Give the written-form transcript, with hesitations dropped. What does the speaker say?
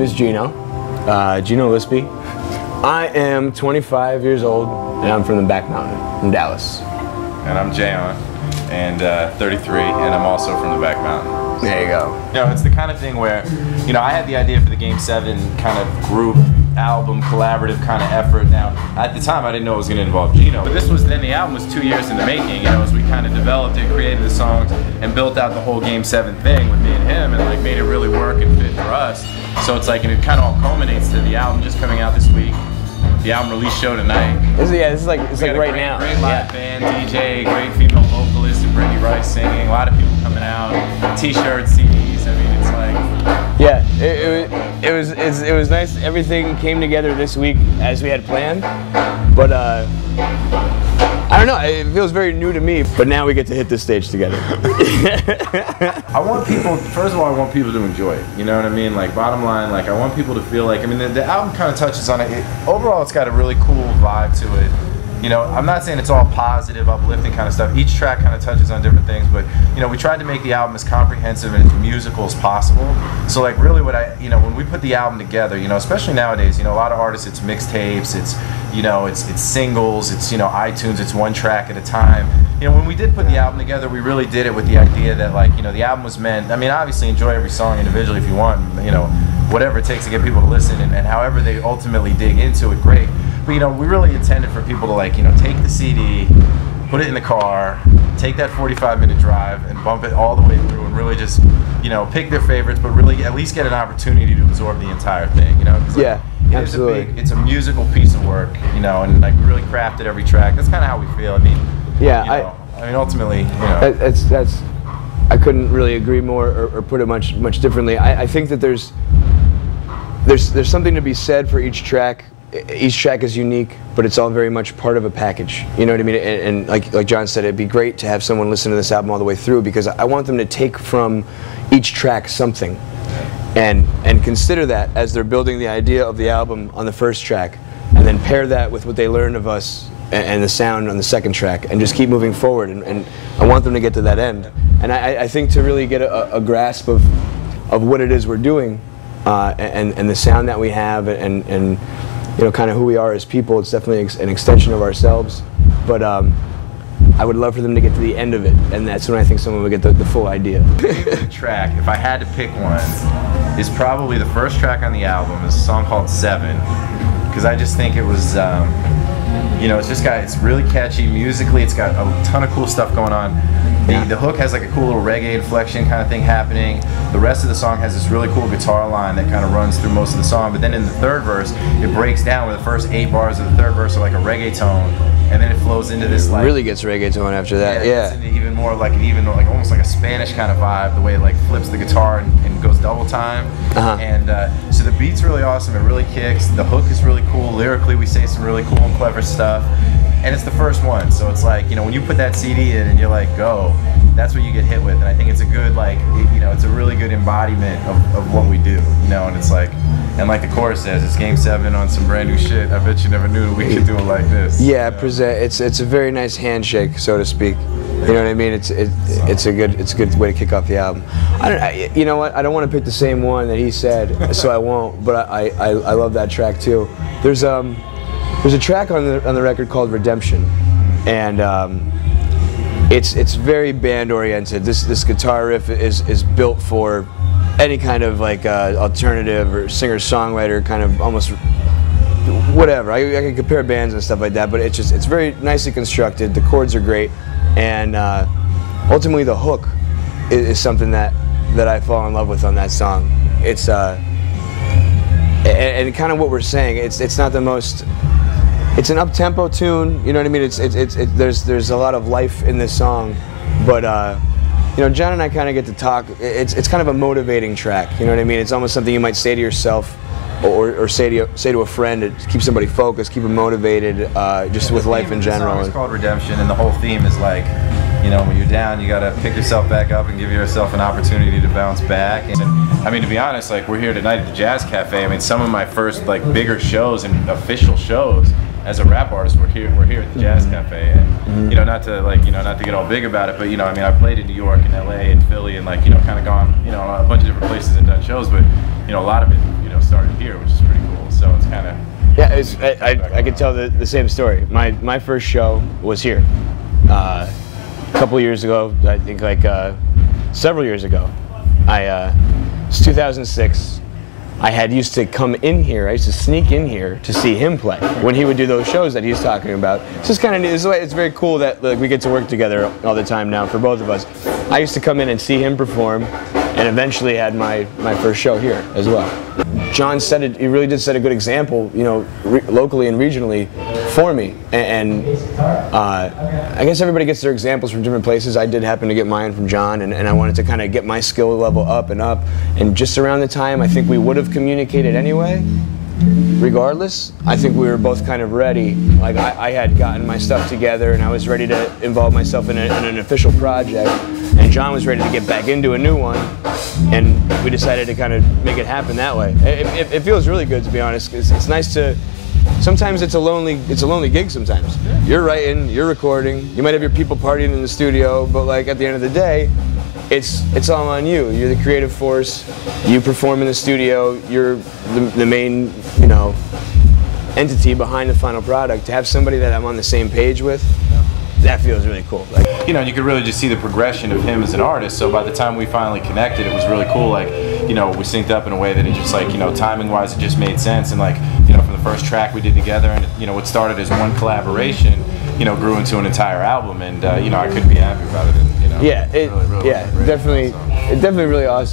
Is Gino, Gino Lispi. I am 25 years old and I'm from the back mountain in Dallas. And I'm Jaeon, and 33, and I'm also from the back mountain. There you go. You know, it's the kind of thing where, you know, I had the idea for the Game 7 kind of group, album, collaborative kind of effort. Now, at the time, I didn't know it was going to involve Gino. But the album was 2 years in the making, you know, as we kind of developed it, created the songs, and built out the whole Game 7 thing with me and him, and like made it really work and fit for us. So it's like, and it kind of all culminates to the album just coming out this week. The album release show tonight. This is like right now. Great live band, DJ, great female vocalist, and Brittany Rice singing. A lot of people coming out. T-shirts, CDs. I mean, it's like. Yeah, it was nice. Everything came together this week as we had planned, but I don't know. It feels very new to me. But now we get to hit this stage together. I want people. First of all, I want people to enjoy it. You know what I mean? Like, bottom line, like I want people to feel like. I mean, the album kind of touches on it. Overall, it's got a really cool vibe to it. You know, I'm not saying it's all positive, uplifting kind of stuff. Each track kind of touches on different things, but you know, we tried to make the album as comprehensive and as musical as possible. So like really you know, when we put the album together, you know, especially nowadays, you know, a lot of artists, it's mixtapes, it's, you know, it's singles, it's, you know, iTunes, it's one track at a time. You know, when we did put the album together, we really did it with the idea that like, you know, the album was meant, I mean, obviously enjoy every song individually if you want, you know, whatever it takes to get people to listen and however they ultimately dig into it, great. But, you know, we really intended for people to, like, you know, take the CD, put it in the car, take that 45-minute drive and bump it all the way through and really just, you know, pick their favorites, but really at least get an opportunity to absorb the entire thing, you know? Like, yeah, absolutely. It's a musical piece of work, you know, and, like, we really crafted every track. That's kind of how we feel. I mean, yeah, you know, I mean, ultimately, you know. I couldn't really agree more or put it much differently. I think that there's something to be said for each track. Each track is unique, but it's all very much part of a package. You know what I mean? And like John said, it'd be great to have someone listen to this album all the way through because I want them to take from each track something and consider that as they're building the idea of the album on the first track and then pair that with what they learned of us and the sound on the second track and just keep moving forward. And I want them to get to that end. And I think to really get a grasp of what it is we're doing and the sound that we have and you know, kind of who we are as people. It's definitely an extension of ourselves, but I would love for them to get to the end of it, and that's when I think someone would get the full idea. My favorite track, if I had to pick one, is probably the first track on the album. It's a song called 7, because I just think it was, you know, it's really catchy musically. It's got a ton of cool stuff going on. The hook has like a cool little reggae inflection kind of thing happening. The rest of the song has this really cool guitar line that kind of runs through most of the song. But then in the third verse, it breaks down where the first 8 bars of the third verse are like a reggae tone, and then it flows into this like. It really gets reggae tone after that. Yeah. It's even more like almost like a Spanish kind of vibe. The way it like flips the guitar and goes double time. And so the beat's really awesome. It really kicks. The hook is really cool. Lyrically, we say some really cool and clever stuff. And it's the first one, so it's like, you know, when you put that CD in and you're like, go, that's what you get hit with. And I think it's a good, like, you know, it's a really good embodiment of what we do, you know, and it's like, and like the chorus says, it's Game 7 on some brand new shit. I bet you never knew we could do it like this. Yeah, it's a very nice handshake, so to speak. You know what I mean? It's a good way to kick off the album. You know what? I don't want to pick the same one that he said, so I won't. But I love that track too. There's a track on the record called Redemption, and it's very band oriented. This guitar riff is built for any kind of like alternative or singer-songwriter kind of almost whatever. I can compare bands and stuff like that, but it's very nicely constructed. The chords are great, and ultimately the hook is something that I fall in love with on that song. It's and kind of what we're saying. It's not the most. It's an up-tempo tune, you know what I mean? There's a lot of life in this song, but you know, John and I kind of get to talk. It's kind of a motivating track, you know what I mean? It's almost something you might say to yourself, or say to a friend to keep somebody focused, keep them motivated, just with life in general. The song is called Redemption, and the whole theme is like, you know, when you're down, you gotta pick yourself back up and give yourself an opportunity to bounce back. And I mean, to be honest, like we're here tonight at the Jazz Cafe. I mean, some of my first like bigger shows and official shows as a rap artist, we're here at the Jazz Cafe, and you know, not to get all big about it, but you know, I mean, I played in New York and LA and Philly and like, you know, kind of gone, you know, a bunch of different places and done shows, but you know, a lot of it, you know, started here, which is pretty cool. So it's kind of yeah. I could tell the same story. My first show was here a couple years ago. I think like several years ago. It's 2006. I had used to come in here. I used to sneak in here to see him play when he would do those shows that he's talking about. It's just kind of it's very cool that like we get to work together all the time now for both of us. I used to come in and see him perform, and eventually had my first show here as well. John said it. He really did set a good example, you know, locally and regionally for me. And I guess everybody gets their examples from different places. I did happen to get mine from John, and I wanted to kind of get my skill level up and up. And just around the time, I think we would have communicated anyway. Regardless, I think we were both kind of ready. Like I had gotten my stuff together, and I was ready to involve myself in an official project. And John was ready to get back into a new one, and we decided to kind of make it happen that way. It feels really good, to be honest. It's nice to. Sometimes it's a lonely gig. Sometimes you're writing, you're recording. You might have your people partying in the studio, but like at the end of the day, it's all on you. You're the creative force. You perform in the studio. You're the main, you know, entity behind the final product. To have somebody that I'm on the same page with, that feels really cool. Like, you know, you could really just see the progression of him as an artist. So by the time we finally connected, it was really cool. Like, you know, we synced up in a way that it just, like, you know, timing-wise, it just made sense. And like, you know, from the first track we did together, and you know, what started as one collaboration, you know, grew into an entire album. And you know, I couldn't be happy about it. And, you know, yeah, really definitely, so. it's definitely really awesome.